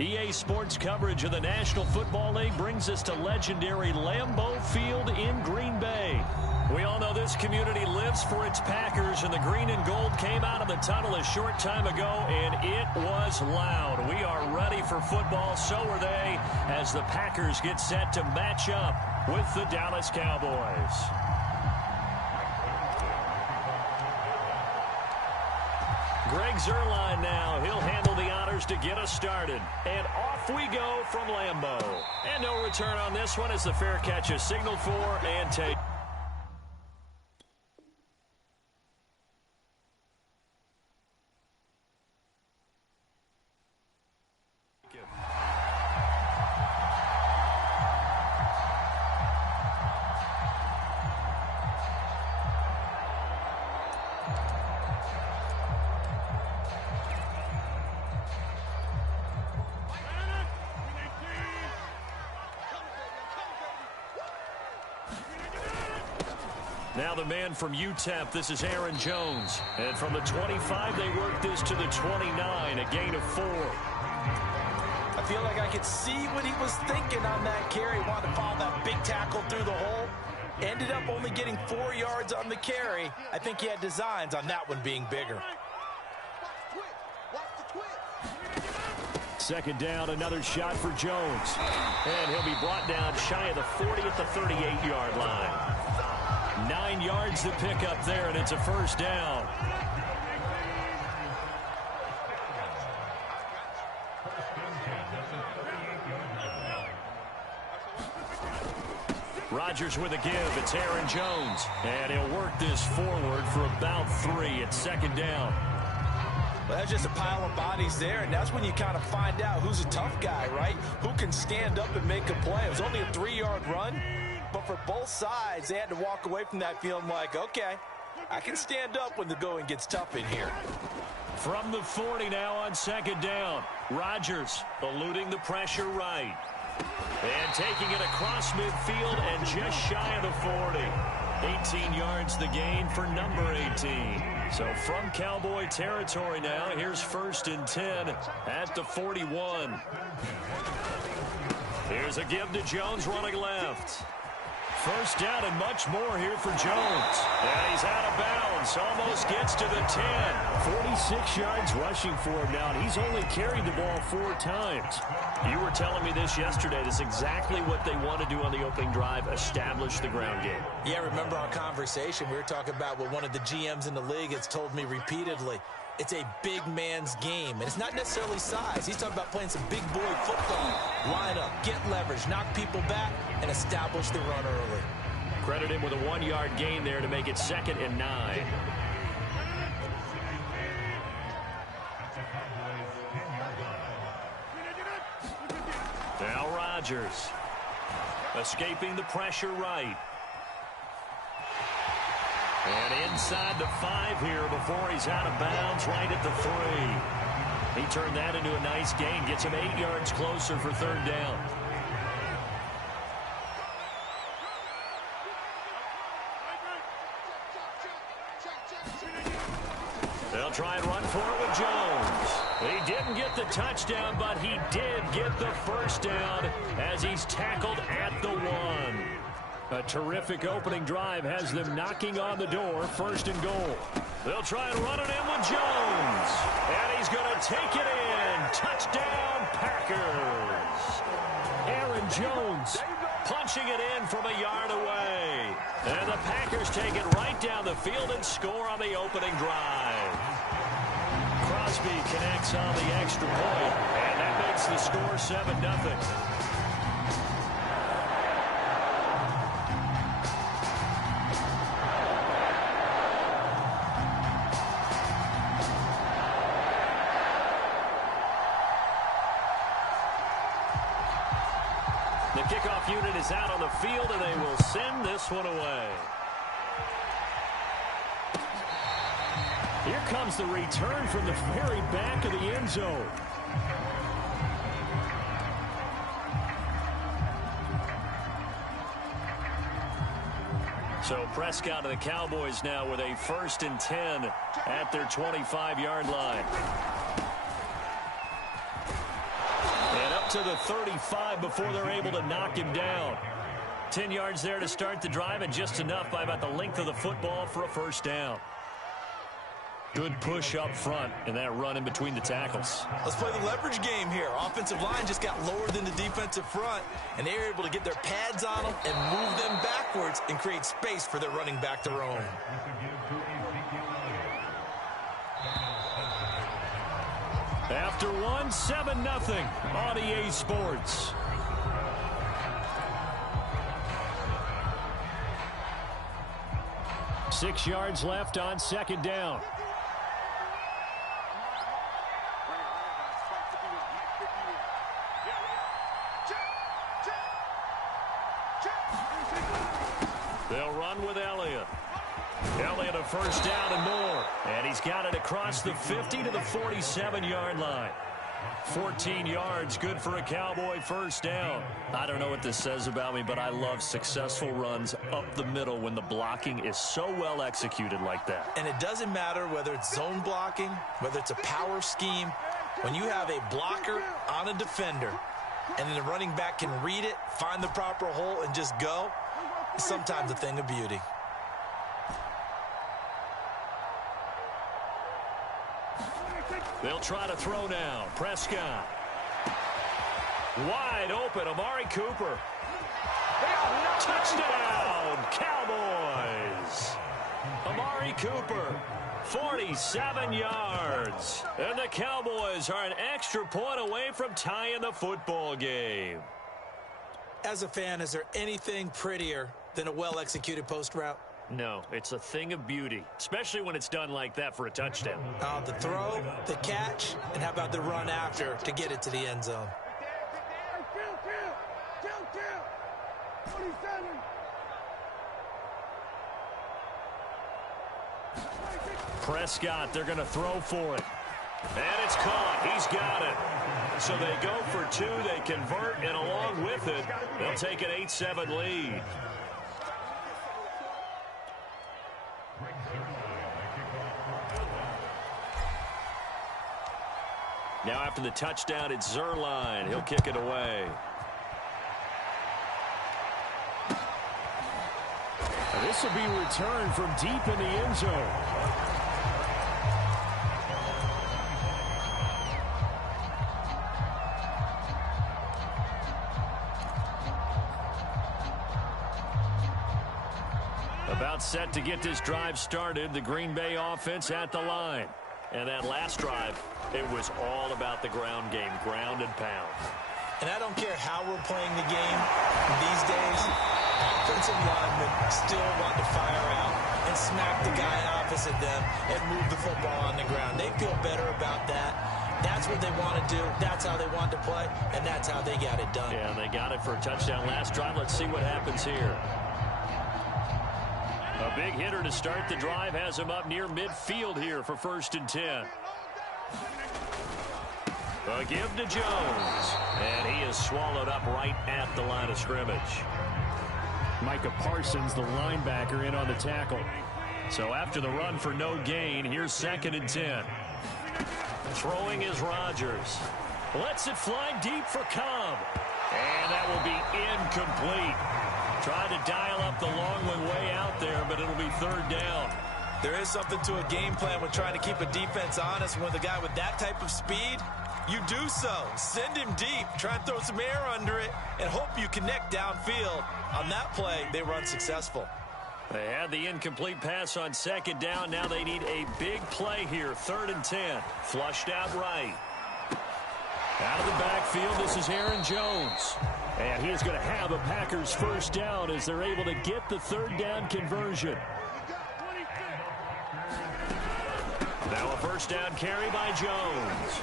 EA Sports coverage of the National Football League brings us to legendary Lambeau Field in Green Bay. We all know this community lives for its Packers, and the green and gold came out of the tunnel a short time ago, and it was loud. We are ready for football, so are they, as the Packers get set to match up with the Dallas Cowboys. Greg Zuerlein now. He'll handle the honors to get us started. And off we go from Lambeau. And no return on this one as the fair catch is signaled for and taken. Now the man from UTEP, this is Aaron Jones. And from the 25, they work this to the 29, a gain of 4. I feel like I could see what he was thinking on that carry. Wanted to follow that big tackle through the hole. Ended up only getting 4 yards on the carry. I think he had designs on that one being bigger. Second down, another shot for Jones. And he'll be brought down shy of the 40 at the 38-yard line. 9 yards to pick up there, and it's a first down. Rodgers with a give. It's Aaron Jones. And he'll work this forward for about 3 at second down. Well, that's just a pile of bodies there, and that's when you kind of find out who's a tough guy, right? Who can stand up and make a play. It was only a 3-yard run. But for both sides, they had to walk away from that feeling like, okay, I can stand up when the going gets tough in here. From the 40 now on second down. Rodgers eluding the pressure right. And taking it across midfield and just shy of the 40. 18 yards the gain for number 18. So from Cowboy territory now, here's 1st and 10 at the 41. Here's a give to Jones running left. First down and much more here for Jones. And he's out of bounds. Almost gets to the 10. 46 yards rushing for him now, and he's only carried the ball 4 times. You were telling me this yesterday. This is exactly what they want to do on the opening drive, establish the ground game. Yeah, remember our conversation. We were talking about what one of the GMs in the league has told me repeatedly. It's a big man's game, and it's not necessarily size. He's talking about playing some big boy football. Line up, get leverage, knock people back, and establish the run early. Credit him with a 1-yard gain there to make it 2nd and 9. Now Rodgers escaping the pressure right. And inside the 5 here before he's out of bounds right at the 3. He turned that into a nice gain. Gets him 8 yards closer for 3rd down. They'll try and run for it with Jones. He didn't get the touchdown, but he did get the first down as he's tackled at the 1. A terrific opening drive has them knocking on the door. 1st and goal. They'll try and run it in with Jones. And he's going to take it in. Touchdown, Packers. Aaron Jones punching it in from a yard away. And the Packers take it right down the field and score on the opening drive. Crosby connects on the extra point. And that makes the score 7-0. The kickoff unit is out on the field, and they will send this one away. Here comes the return from the very back of the end zone. So Prescott and the Cowboys now with a 1st and 10 at their 25-yard line. to the 35 before they're able to knock him down. 10 yards there to start the drive, and just enough by about the length of the football for a first down. Good push up front and that run in between the tackles. Let's play the leverage game here. Offensive line just got lower than the defensive front, and they were able to get their pads on them and move them backwards and create space for their running back to roam. After one, 7-0 on EA Sports. Six yards left on second down. They'll run with Elliott. Elliott a first down and more. And he's got it across the 50 to the 47-yard line. 14 yards, good for a Cowboy first down. I don't know what this says about me, but I love successful runs up the middle when the blocking is so well executed like that. And it doesn't matter whether it's zone blocking, whether it's a power scheme. When you have a blocker on a defender, and then the running back can read it, find the proper hole, and just go, it's sometimes a thing of beauty. They'll try to throw now. Prescott. Wide open. Amari Cooper. Touchdown, Cowboys. Amari Cooper, 47 yards. And the Cowboys are an extra point away from tying the football game. As a fan, is there anything prettier than a well-executed post route? No, it's a thing of beauty, especially when it's done like that for a touchdown. The throw, the catch, and how about the run after to get it to the end zone? Prescott, they're going to throw for it. And it's caught. He's got it. So they go for two. They convert, and along with it, they'll take an 8-7 lead. Now after the touchdown, it's Zerline. He'll kick it away. This will be returned from deep in the end zone. About set to get this drive started. The Green Bay offense at the line. And that last drive, it was all about the ground game, ground and pound. And I don't care how we're playing the game these days, offensive linemen still want to fire out and smack the guy opposite them and move the football on the ground. They feel better about that. That's what they want to do. That's how they want to play, and that's how they got it done. Yeah, they got it for a touchdown last drive. Let's see what happens here. A big hitter to start the drive has him up near midfield here for 1st and 10. A give to Jones. And he is swallowed up right at the line of scrimmage. Micah Parsons, the linebacker, in on the tackle. So after the run for no gain, here's 2nd and 10. Throwing is Rodgers. Lets it fly deep for Cobb. And that will be incomplete. Tried to dial up the long one way out there, but it'll be 3rd down. There is something to a game plan with trying to keep a defense honest. With a guy with that type of speed, you do so. Send him deep. Try and throw some air under it and hope you connect downfield. On that play, they were unsuccessful. They had the incomplete pass on 2nd down. Now they need a big play here. 3rd and 10. Flushed out right. Out of the backfield, this is Aaron Jones. And he is going to have a Packers first down as they're able to get the 3rd down conversion. Now a first down carry by Jones.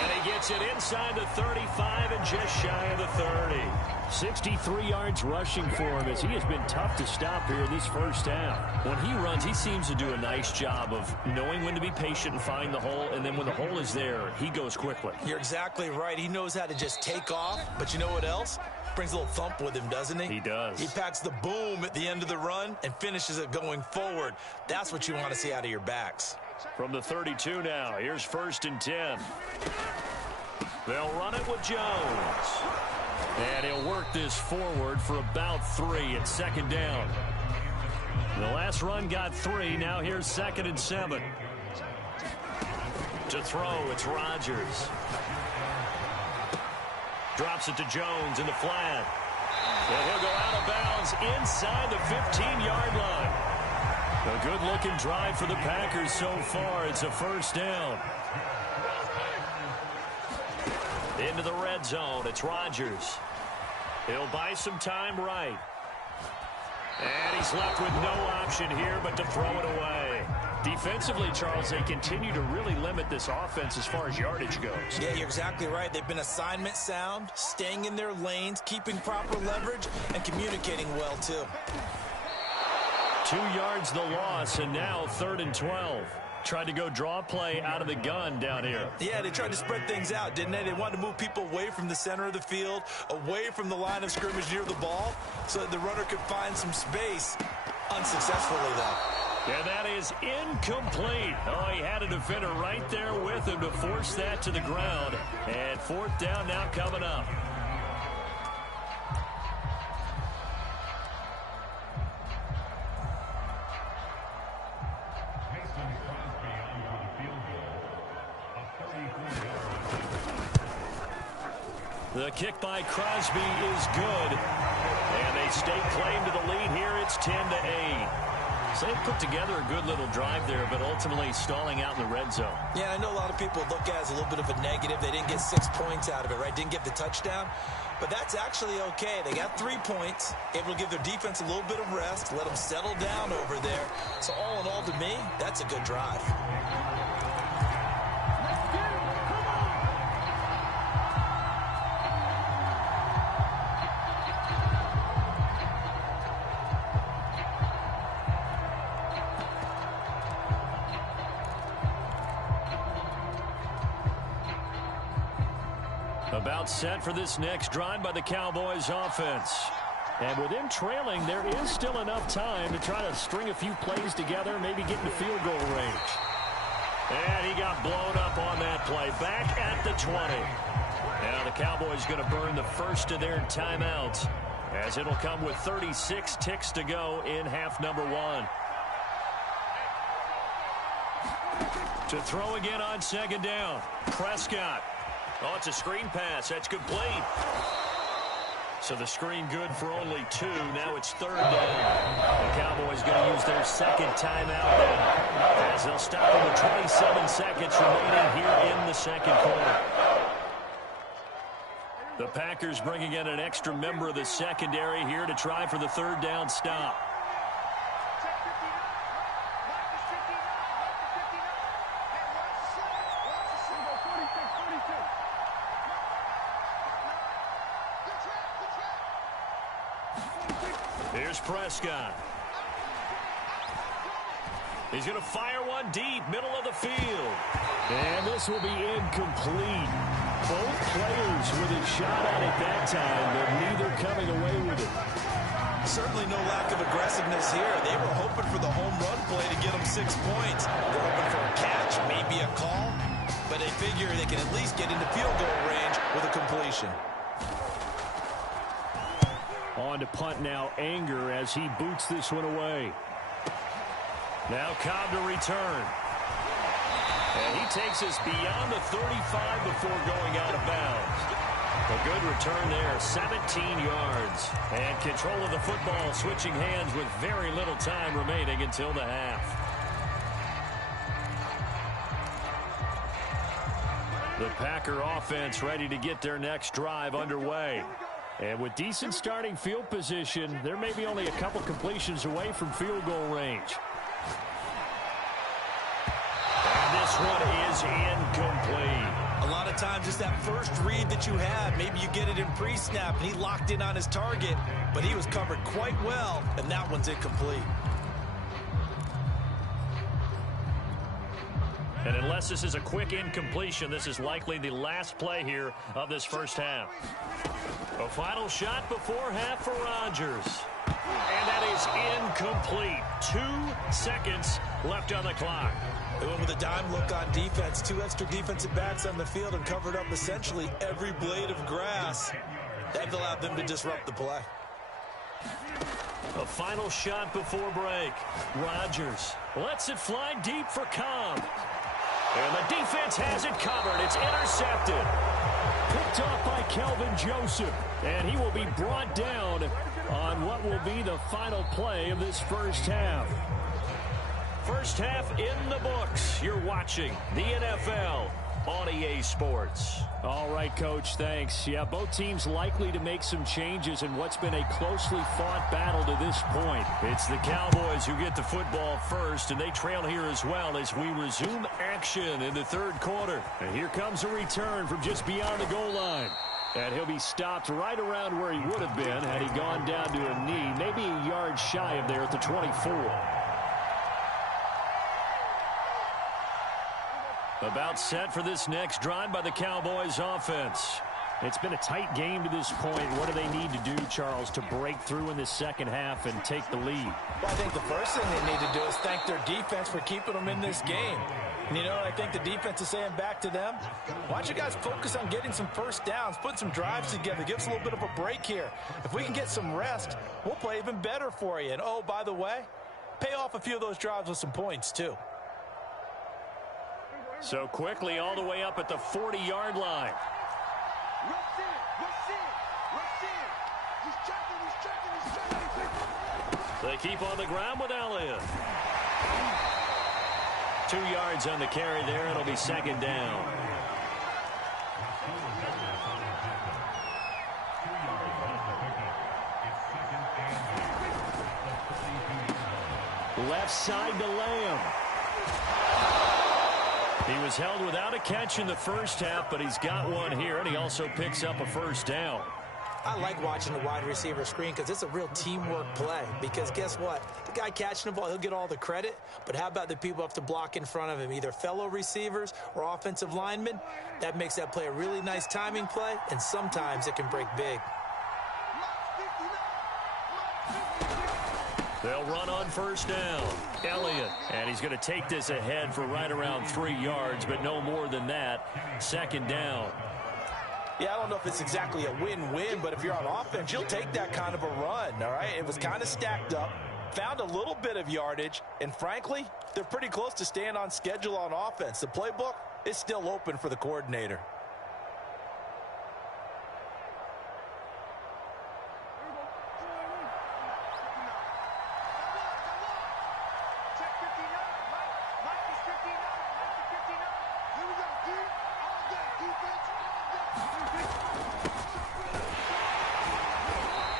And he gets it inside the 35 and just shy of the 30. 63 yards rushing for him as he has been tough to stop here in this first down. When he runs, he seems to do a nice job of knowing when to be patient and find the hole, and then when the hole is there, he goes quickly. You're exactly right. He knows how to just take off, but you know what else? Brings a little thump with him, doesn't he? He does. He packs the boom at the end of the run and finishes it going forward. That's what you want to see out of your backs. From the 32 now, here's 1st and 10. They'll run it with Jones. And he'll work this forward for about 3. It's second down. The last run got 3. Now here's 2nd and 7. To throw, it's Rodgers. Drops it to Jones in the flat. And he'll go out of bounds inside the 15-yard line. A good-looking drive for the Packers so far. It's a first down. Into the red zone. It's Rodgers. He'll buy some time right. And he's left with no option here but to throw it away. Defensively, Charles, they continue to really limit this offense as far as yardage goes. Yeah, you're exactly right. They've been assignment sound, staying in their lanes, keeping proper leverage, and communicating well, too. 2 yards the loss, and now 3rd and 12. Tried to go draw play out of the gun down here. Yeah, they tried to spread things out, didn't they? They wanted to move people away from the center of the field, away from the line of scrimmage near the ball, so that the runner could find some space. Unsuccessfully, though. And that is incomplete. Oh, he had a defender right there with him to force that to the ground. And 4th down now coming up. The kick by Crosby is good. And they stake claim to the lead here. It's 10-8. So they put together a good little drive there, but ultimately stalling out in the red zone. Yeah, I know a lot of people look at it as a little bit of a negative. They didn't get 6 points out of it, right? Didn't get the touchdown. But that's actually okay. They got 3 points, able to give their defense a little bit of rest, let them settle down over there. So all in all, to me, that's a good drive. About set for this next drive by the Cowboys offense. And with them trailing, there is still enough time to try to string a few plays together, maybe get into field goal range. And he got blown up on that play. Back at the 20. Now the Cowboys going to burn the first of their timeouts, as it'll come with 36 ticks to go in half number 1. To throw again on 2nd down. Prescott. Oh, it's a screen pass. That's complete. So the screen good for only 2. Now it's 3rd down. The Cowboys going to use their 2nd timeout now, as they'll stop them with 27 seconds remaining here in the 2nd quarter. The Packers bringing in an extra member of the secondary here to try for the 3rd down stop. Here's Prescott. He's going to fire one deep, middle of the field. And this will be incomplete. Both players with a shot at it that time, but neither coming away with it. Certainly no lack of aggressiveness here. They were hoping for the home run play to get them 6 points. They're hoping for a catch, maybe a call, but they figure they can at least get into field goal range with a completion. On to punt now, Anger, as he boots this one away. Now Cobb to return. And he takes us beyond the 35 before going out of bounds. A good return there, 17 yards. And control of the football switching hands with very little time remaining until the half. The Packer offense ready to get their next drive underway. And with decent starting field position, there may be only a couple completions away from field goal range. And this one is incomplete. A lot of times it's that first read that you have. Maybe you get it in pre-snap, and he locked in on his target, but he was covered quite well, and that one's incomplete. And unless this is a quick incompletion, this is likely the last play here of this first half. A final shot before half for Rodgers. And that that is incomplete. 2 seconds left on the clock. They went with a dime look on defense. 2 extra defensive backs on the field and covered up essentially every blade of grass. That allowed them to disrupt the play. A final shot before break. Rodgers lets it fly deep for Cobb. And the defense has it covered. It's intercepted. Picked off by Kelvin Joseph. And he will be brought down on what will be the final play of this first half. First half in the books. You're watching the NFL on EA Sports. All right, Coach, thanks. Yeah, both teams likely to make some changes in what's been a closely fought battle to this point. It's the Cowboys who get the football first, and they trail here as well as we resume action in the third quarter. And here comes a return from just beyond the goal line. And he'll be stopped right around where he would have been had he gone down to a knee, maybe a yard shy of there at the 24. About set for this next drive by the Cowboys offense. It's been a tight game to this point. What do they need to do, Charles, to break through in the second half and take the lead? Well, I think the first thing they need to do is thank their defense for keeping them in this game. And you know what I think the defense is saying back to them? Why don't you guys focus on getting some first downs, put some drives together, give us a little bit of a break here. If we can get some rest, we'll play even better for you. And, oh, by the way, pay off a few of those drives with some points, too. So quickly all the way up at the 40-yard line. They keep on the ground with Elliott. 2 yards on the carry there. It'll be second down. Left side to Lamb. He was held without a catch in the first half, but he's got one here, and he also picks up a first down. I like watching the wide receiver screen because it's a real teamwork play. Because guess what? The guy catching the ball, he'll get all the credit. But how about the people have to block in front of him, either fellow receivers or offensive linemen? That makes that play a really nice timing play, and sometimes it can break big. They'll run on first down. Elliott, and he's going to take this ahead for right around 3 yards, but no more than that. Second down. Yeah, I don't know if it's exactly a win-win, but if you're on offense, you'll take that kind of a run, all right? It was kind of stacked up, found a little bit of yardage, and frankly, they're pretty close to staying on schedule on offense. The playbook is still open for the coordinator.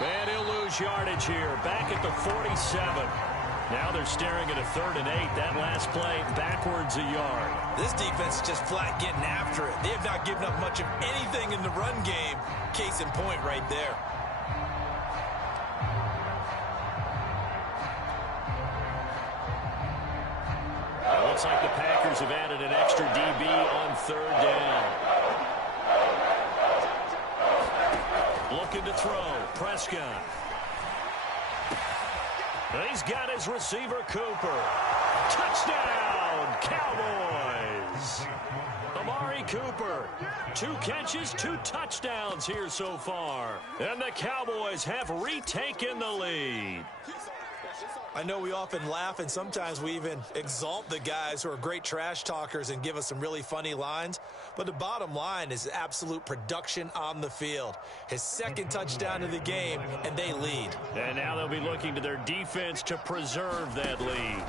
And he'll lose yardage here, back at the 47. Now they're staring at a 3rd and 8. That last play backwards a yard. This defense is just flat getting after it. They have not given up much of anything in the run game. Case in point right there. It looks like the Packers have added an extra DB on 3rd down. Looking to throw. Prescott. He's got his receiver, Cooper. Touchdown, Cowboys. Amari Cooper. 2 catches, 2 touchdowns here so far. And the Cowboys have retaken the lead. I know we often laugh, and sometimes we even exalt the guys who are great trash talkers and give us some really funny lines. But the bottom line is absolute production on the field. His 2nd touchdown of the game, and they lead. And now they'll be looking to their defense to preserve that lead.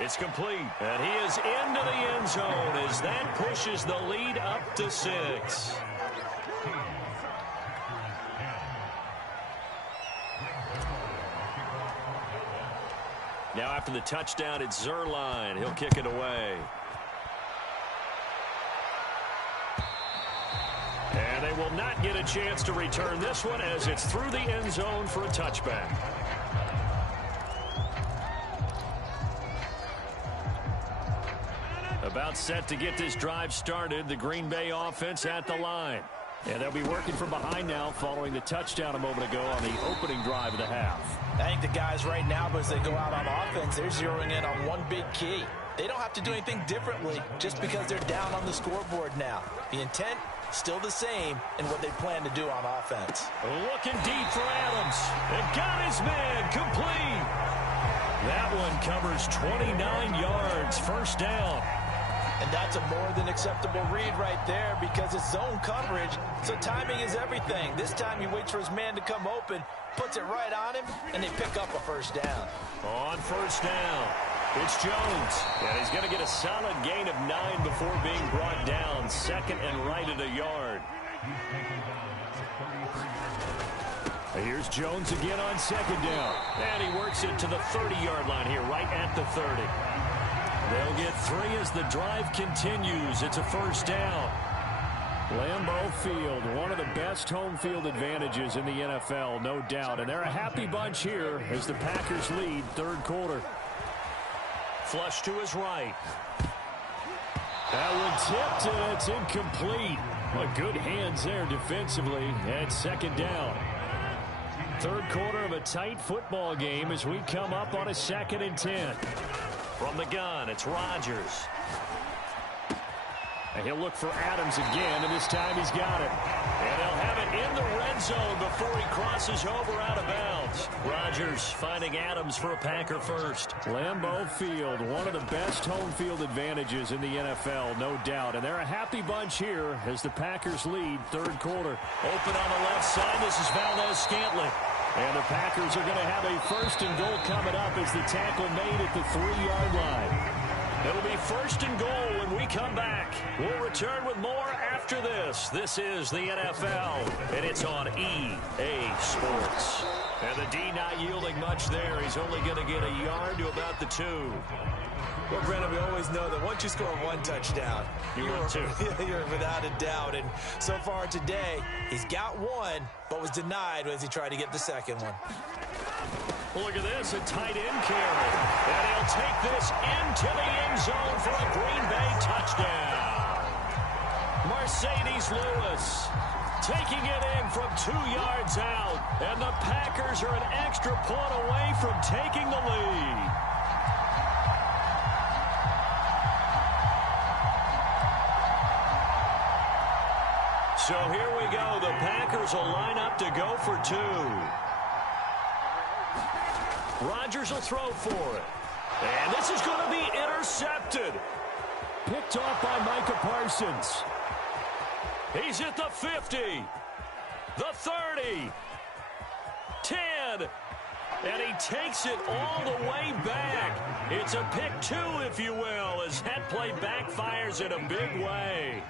It's complete, and he is into the end zone as that pushes the lead up to 6. Now after the touchdown, it's Zerline. He'll kick it away. And they will not get a chance to return this one as it's through the end zone for a touchback. About set to get this drive started. The Green Bay offense at the line. And they'll be working from behind now following the touchdown a moment ago on the opening drive of the half. I think the guys right now, as they go out on offense, they're zeroing in on one big key. They don't have to do anything differently just because they're down on the scoreboard now. The intent, still the same in what they plan to do on offense. Looking deep for Adams. And got his man complete. That one covers 29 yards, first down. And that's a more than acceptable read right there because it's zone coverage, so timing is everything. This time he waits for his man to come open, puts it right on him, and they pick up a first down. On first down, it's Jones. And he's going to get a solid gain of 9 before being brought down. Second and right at a yard. Here's Jones again on second down. And he works it to the 30-yard line here, right at the 30. They'll get 3 as the drive continues. It's a first down. Lambeau Field, one of the best home field advantages in the NFL, no doubt. And they're a happy bunch here as the Packers lead third quarter. Flush to his right. That one tipped, and it's incomplete. Well, good hands there defensively at second down. Third quarter of a tight football game as we come up on a 2nd and 10. From the gun, it's Rodgers. And he'll look for Adams again, and this time he's got it. And they'll have it in the red zone before he crosses over out of bounds. Rodgers finding Adams for a Packer first. Lambeau Field, one of the best home field advantages in the NFL, no doubt. And they're a happy bunch here as the Packers lead third quarter. Open on the left side, this is Valdez-Scantling. And the Packers are going to have a first and goal coming up as the tackle made at the 3-yard line. It'll be first and goal when we come back. We'll return with more after this. This is the NFL, and it's on EA Sports. And the D not yielding much there. He's only going to get a yard to about the 2. Well, Brennan, we always know that once you score one touchdown, you're without a doubt. And so far today, he's got one, but was denied as he tried to get the second one. Look at this, a tight end carry. And he'll take this into the end zone for a Green Bay touchdown. Mercedes Lewis taking it in from 2 yards out. And the Packers are an extra point away from taking the lead. So here we go. The Packers will line up to go for 2. Rodgers will throw for it. And this is going to be intercepted. Picked off by Micah Parsons. He's at the 50. The 30. 10. And he takes it all the way back. It's a pick 2, if you will, as that play backfires in a big way.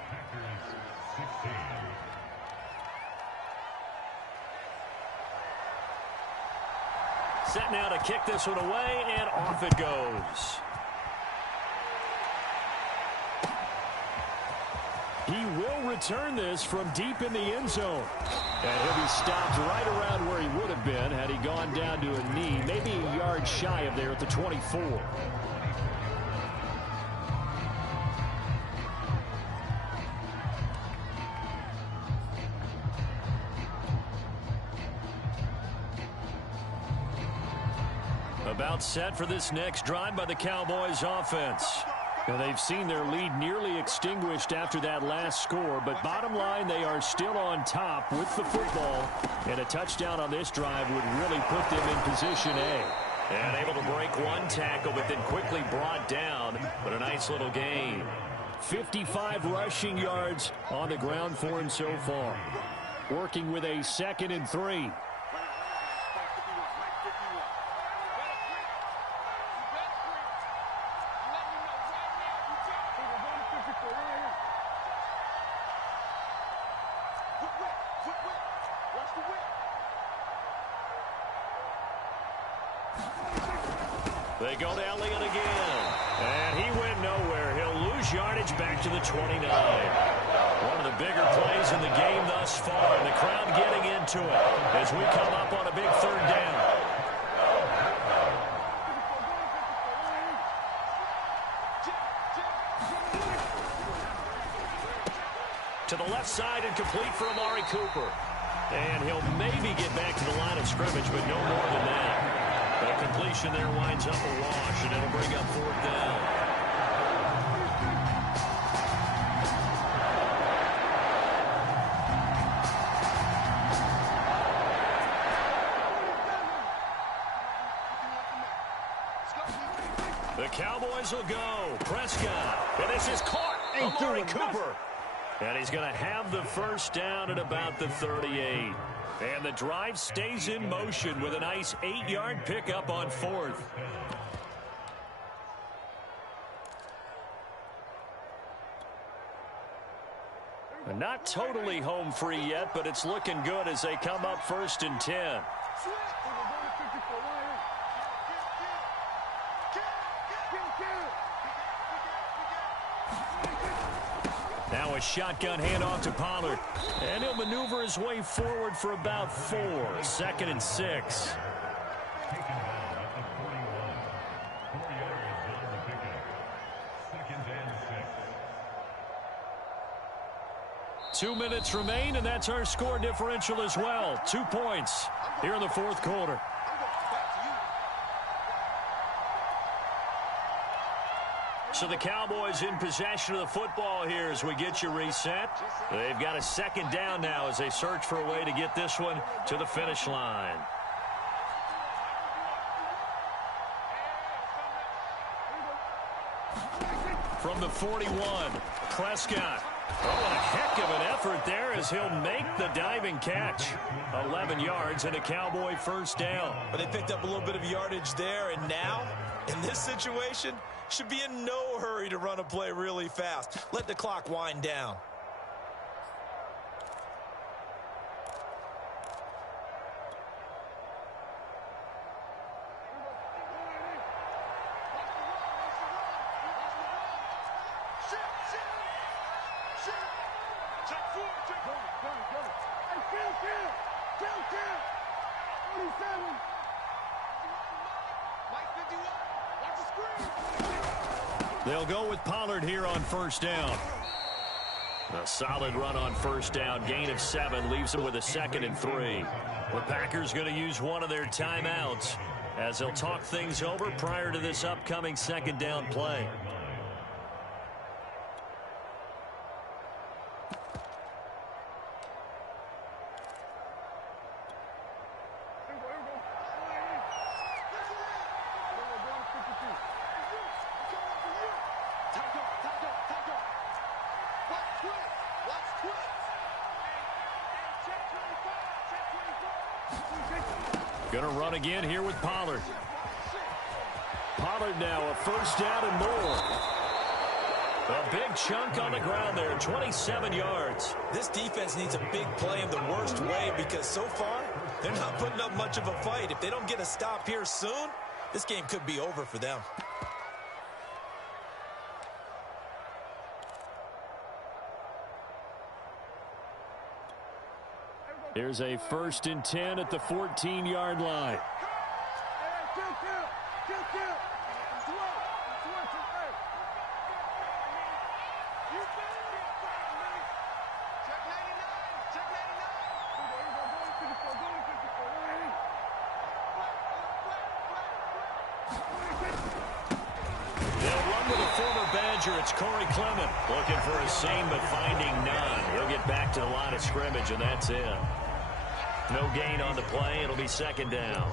Set now to kick this one away, and off it goes. He will return this from deep in the end zone. And he'll be stopped right around where he would have been had he gone down to a knee, maybe a yard shy of there at the 24. About set for this next drive by the Cowboys offense. Now they've seen their lead nearly extinguished after that last score, but bottom line, they are still on top with the football, and a touchdown on this drive would really put them in position A. And able to break one tackle, but then quickly brought down, but a nice little gain. 55 rushing yards on the ground for him so far. Working with a 2nd and 3. They go to Elliott again. And he went nowhere. He'll lose yardage back to the 29. One of the bigger plays in the game thus far. And the crowd getting into it as we come up on a big 3rd down. To the left side and complete for Amari Cooper. And he'll maybe get back to the line of scrimmage, but no more than that. The completion there winds up a wash, and it'll bring up fourth down. The Cowboys will go. Prescott. And this is caught. Amari Cooper. And he's going to have the first down at about the 38. And the drive stays in motion with a nice 8-yard pickup on fourth. Not totally home free yet, but it's looking good as they come up 1st and 10. Now a shotgun handoff to Pollard. And he'll maneuver his way forward for about 4. 2nd and 6. Two minutes remain, and that's our score differential as well. 2 points here in the fourth quarter. So the Cowboys in possession of the football here as we get you reset. They've got a 2nd down now as they search for a way to get this one to the finish line. From the 41, Prescott. Oh, what a heck of an effort there as he'll make the diving catch. 11 yards and a Cowboy first down. But they picked up a little bit of yardage there, and now, in this situation, should be in no hurry to run a play really fast. Let the clock wind down. They'll go with Pollard here on first down. A solid run on first down. Gain of 7 leaves them with a 2nd and 3. The Packers going to use one of their timeouts as they'll talk things over prior to this upcoming 2nd down play. Going to run again here with Pollard. Pollard now a first down and more. A big chunk on the ground there, 27 yards. This defense needs a big play in the worst way because so far they're not putting up much of a fight. If they don't get a stop here soon, this game could be over for them. Here's a 1st and 10 at the 14-yard line. It's Corey Clement looking for a seam but finding none. He'll get back to the line of scrimmage, and that's it. No gain on the play. It'll be 2nd down.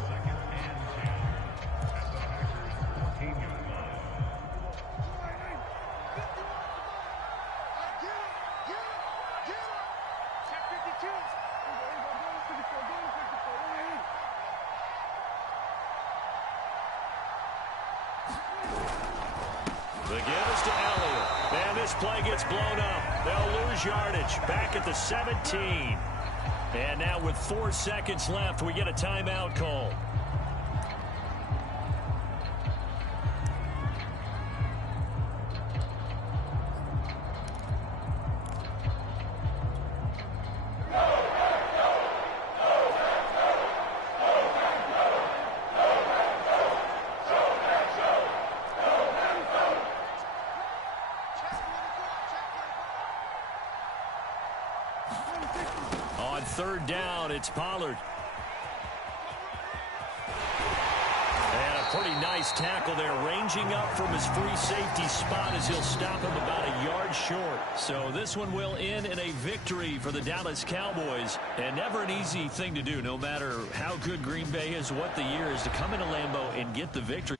The give is to Elliott. And this play gets blown up. They'll lose yardage. Back at the 17. And now with 4 seconds left, we get a timeout call. On third down, it's Pollard. And a pretty nice tackle there, ranging up from his free safety spot as he'll stop him about a yard short. So this one will end in a victory for the Dallas Cowboys. And never an easy thing to do, no matter how good Green Bay is, what the year is, to come into Lambeau and get the victory.